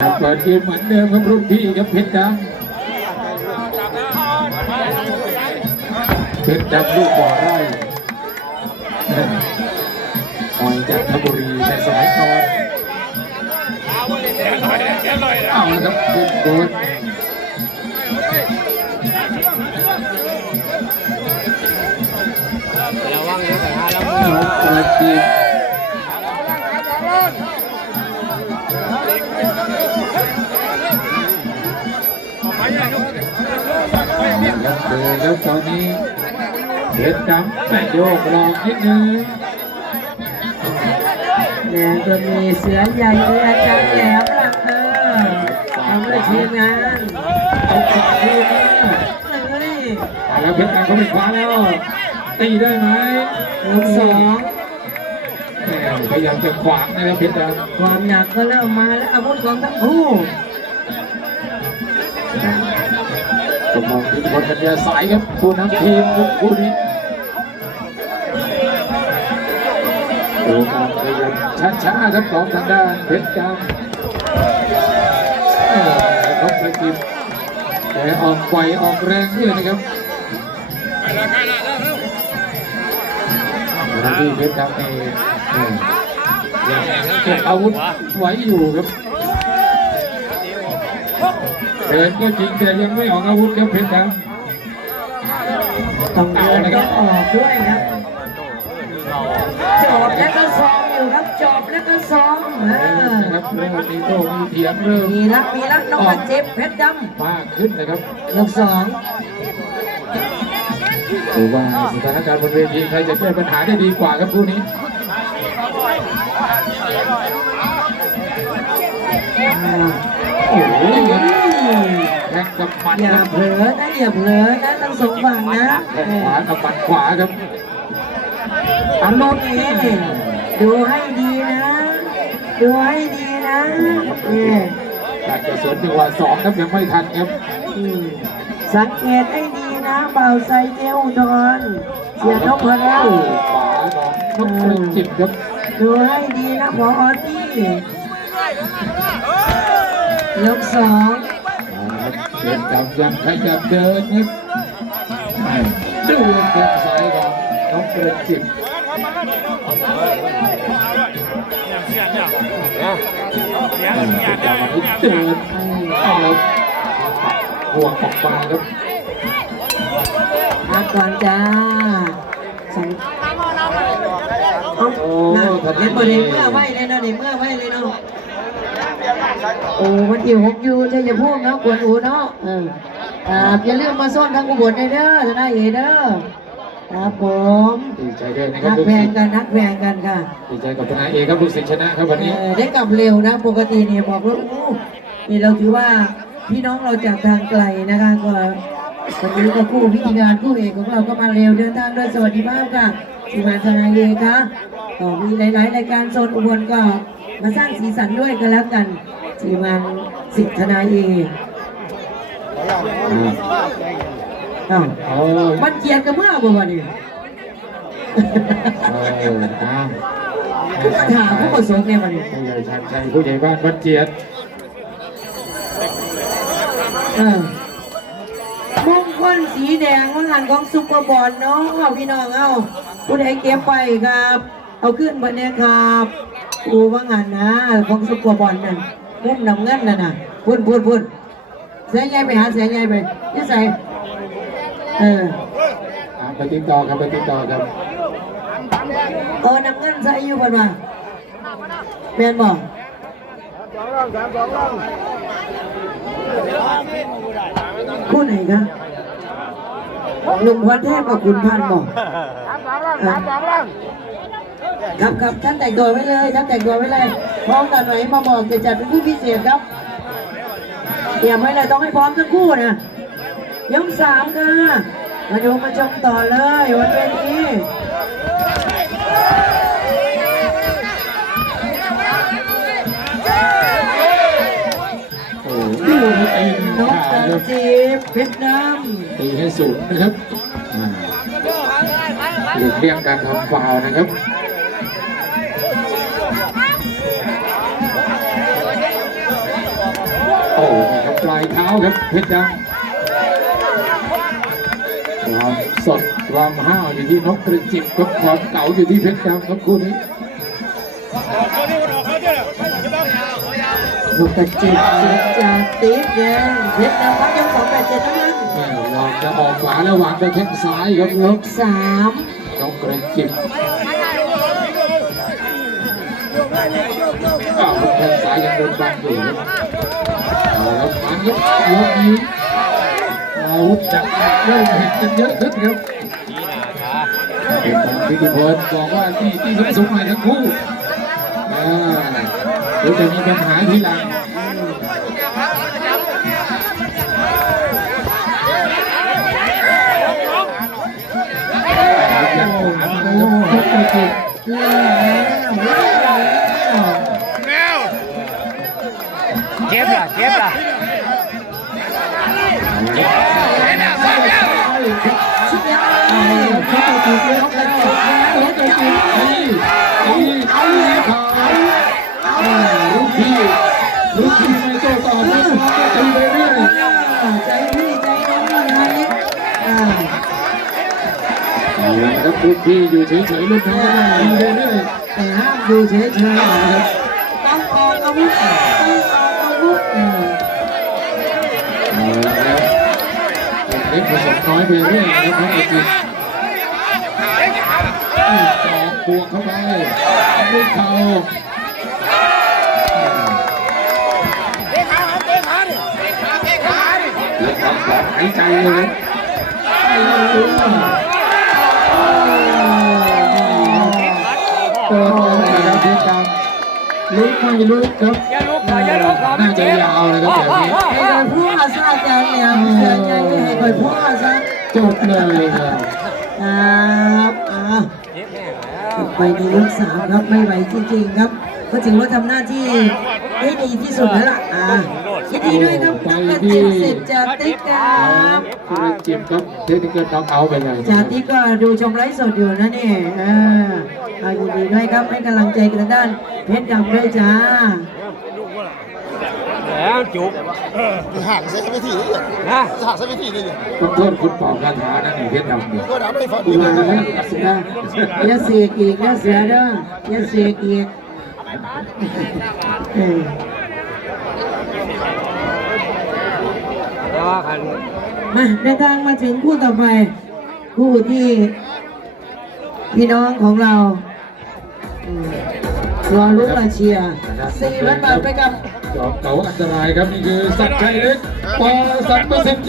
เปิดเกมเหมือนเดิมครับรุ่นพี่ครับเพชรดำเพชรดำลูกบ่อไร่มอยจันทบุรีในสมัยก่อนเอาละครับขึ้นโดนระวังเดี๋ยวแต่หาแล้วเอาเปิดเกม เลยแล้วตอนนี้เพชรดำแม่โยกลองนิดนึงเนี่ยก็มีเสือใหญ่มีอาจารย์แหลมหลังเออทำด้วยทีมงานเอาขวาทีนะเฮ้ยแล้วเพชรดำเขาไปขวาแล้วตีได้ไหมลูกสองแหม่พยายามจะขวางนะครับเพชรดำความหนักก็เริ่มมาแล้วอาวุธของทั้งคู่ สมองที่คนกันยาสายครับผู้นำทีมคู่นี้ดูการพยายามช้าๆครับของทางด้านเพชรดำเออเขาไปกินแต่ออกไวออกแรงด้วยนะครับที่เพชรดำเองยังเก็บอาวุธไว้อยู่ครับ เดินก็จริงแต่ยังไม่ออกอาวุธครับเพชรดำต้องเดินต้องออกด้วยครับจอบแล้วก็ซ้อมอยู่ครับจอบแล้วก็ซ้อมเออนะครับเริ่มมีโต้มีเถียงเริ่มมีรักมีรักน้องมาเจ็บเพชรดมากขึ้นนะครับำยกสองถือว่าสถานการณ์บนเวทีใครจะแก้ปัญหาได้ดีกว่าครับคู่นี้อ่า โอ้โห แข่งกับหมัดอย่าครับเผลอนะอย่าเผลอนะทั้งสองฝั่งนะแข่งเอขอวากับหมัดขวาครับอารมณ์นี้ดูให้ดีนะ ดูให้ดีนะเนี่ยการจะสวนจังหวะสองครับยังไม่ทันครับอืมสังเกตให้ดีนะเบาไซเจลอุดรเสียนพแล้วขวาของนกกระจิบครับดูให้ดีนะพออตี้ยกสอง เดินกับยังขยับเดินครับดูแข้งซ้ายของนกกระจิบเสียเนี่ยเสียเดินเสียเนี่ยเดินเอาแล้วห่วงออกมาครับพักก่อนจ้าสังเอาโอ้น่ะเล่นบอลเมื่อไว้เลยเนาะเมื่อไว้เลยเนาะ โอ้มันอยู่หกยูจะอย่าพูดเนาะกวนอูเนาะเออครับอย่าลืมมาซ่อนทางอุบลเด้อทนายเอเด้อครับผมดีใจด้วยนะครันับกแพงกันนักแพงกันค่ะดีใจกับทนายเอครับลูกศิษย์ชนะครับวันนี้ เออได้กลับเร็วนะ ปกติเนี่ยบอกว่าโอ้นี่เราถือว่าพี่น้องเราจากทางไกลนะคะก็วันนี้ก็คู่พิธีงานคู่เอกของเราก็มาเร็วเดินทางด้วยสวัสดิภาพค่ะทีมงานทนายเอค่ะก็มีหลายๆรายการโซนอุบลก็มาสร้างสีสันด้วยกันแล้วกัน ทีมงานสิทธทนายเออ้าวโอ้ยมันเกียดกันเมื่อบ่วะนี่เอออ้าวคือปัญหาผู้ประสงค์เนี่ยมันนี่ผู้ใหญ่ชันชัยผู้ใหญ่บ้านวัดเจียดเออมงคลสีแดงว่างานของซุปเปอร์บอลเนาะเอาพี่น้องเอาผู้ใดเก็บไปครับ เอาขึ้นมาเนี่ยครับอูว่างานนะของซุปเปอร์บอลนั่น มุมน้ำเงินนั่นน่ะพุ่นพุ่นพุ่นเสียใหญ่ไปหาเสียใหญ่ไปนี่ใส่เอออ่าไปติดต่อครับไปติดต่อครับเออน้ำเงินใส่อยู่บ่นว่าแมนบอกคู่ไหนครับลุงวัดเทพกับคุณพันธ์บอก ครับครับท่านแต่งตัวไว้เลยท่านแต่งตัวไว้เลยพร้อมกันไหมมาบอกจะจัดเป็นผู้พิเศษครับเตรียมไว้เลยต้องให้พร้อมทั้งคู่นะยกสามค่ะมาดูมาชมต่อเลยวันเวทีโอ้ดูตีนนกขาตาครับจีบเพชรดตีให้สูงนะครับหลีกเลี่ยงการทำฟาวนะครับ โอ้นี่ครับปลายเท้าครับเพชรดำความสดความห้าวอยู่ที่นกกระจิบครับความเก่าอยู่ที่เพชรดำครับคู่นี้บุกกระจิบเสียจากติ๊กแดงเพชรดำพักยังสองแปดเจ็ดทั้งนั้นแม่หลอกจะออกขวาแล้ววางไปแข้งซ้ายครับยกสามนกกระจิบอ้าวแข้งซ้ายยังโดนบังอยู่ครับ เอาแล้วมันครับยกนี้อาวุธจักเริ่มเห็นกันเยอะขึ้นครับเป็นทางพิธีพลบอกว่าที่ที่สูงสูงหน่อยทั้งคู่อาเดี๋ยวจะมีปัญหาทีหลังโอ้ยกาละครับลูกพี่อยู่เฉยๆลูกน้องก็ได้ไปเรื่อยแต่ห้ามดูเฉยๆต้องออกอาวุธ ล็กผสมน้อยไปเรื่อยนะครับองเอกสองบวกเข้าไปลูกเข่าเตะขาเขาดิเตะขาเขาดิเล็กของของหายใจเลยครับเปิดออกนะครับพี่ดำลุกไม่ลุกครับอย่าลุกอย่าลุกค่ะน่าจะยาวเลยครับแบบนี้ให้อยพูดซะจังเนี่ยใจไม่ให้คอยพูดซะ จบเลยครับครับอ่าไปในยกสามครับไม่ไหวจริงๆครับ ก็ถือว่าทำหน้าที่ได้ดีที่สุดแล้วล่ะอ่ายินดีด้วยครับนักเตะสิบจากติ๊กครับคุณจิมครับเทคนิคน็อกเอาท์ไปเลยจากที่ก็ดูชมไลฟ์สดอยู่นะเนี่ยอ่าเอายินดีด้วยครับให้กำลังใจกันด้านเพชรดำด้วยจ้า แล้วจุกห่างเส้นไม่ถี่เลยนะห่างเส้นไม่ถี่เลยต้องโทษคุณปอบคาถานั่นเองเพชรดำเนี่ยก็ดับไม่ฟังอีกแล้วเสืออย่าเสียกอีกนะเสือเด้ออย่าเสียกอีกแต่ว่าคันมาเดินทางมาถึงคู่ต่อไปคู่ที่พี่น้องของเรารอลุ้นมาเชียร์สี่พันบาทไปกับ จอมเก่าอันตรายครับ นี่คือสัตว์ชัยเล็กปอสันเปอร์เซ็นต์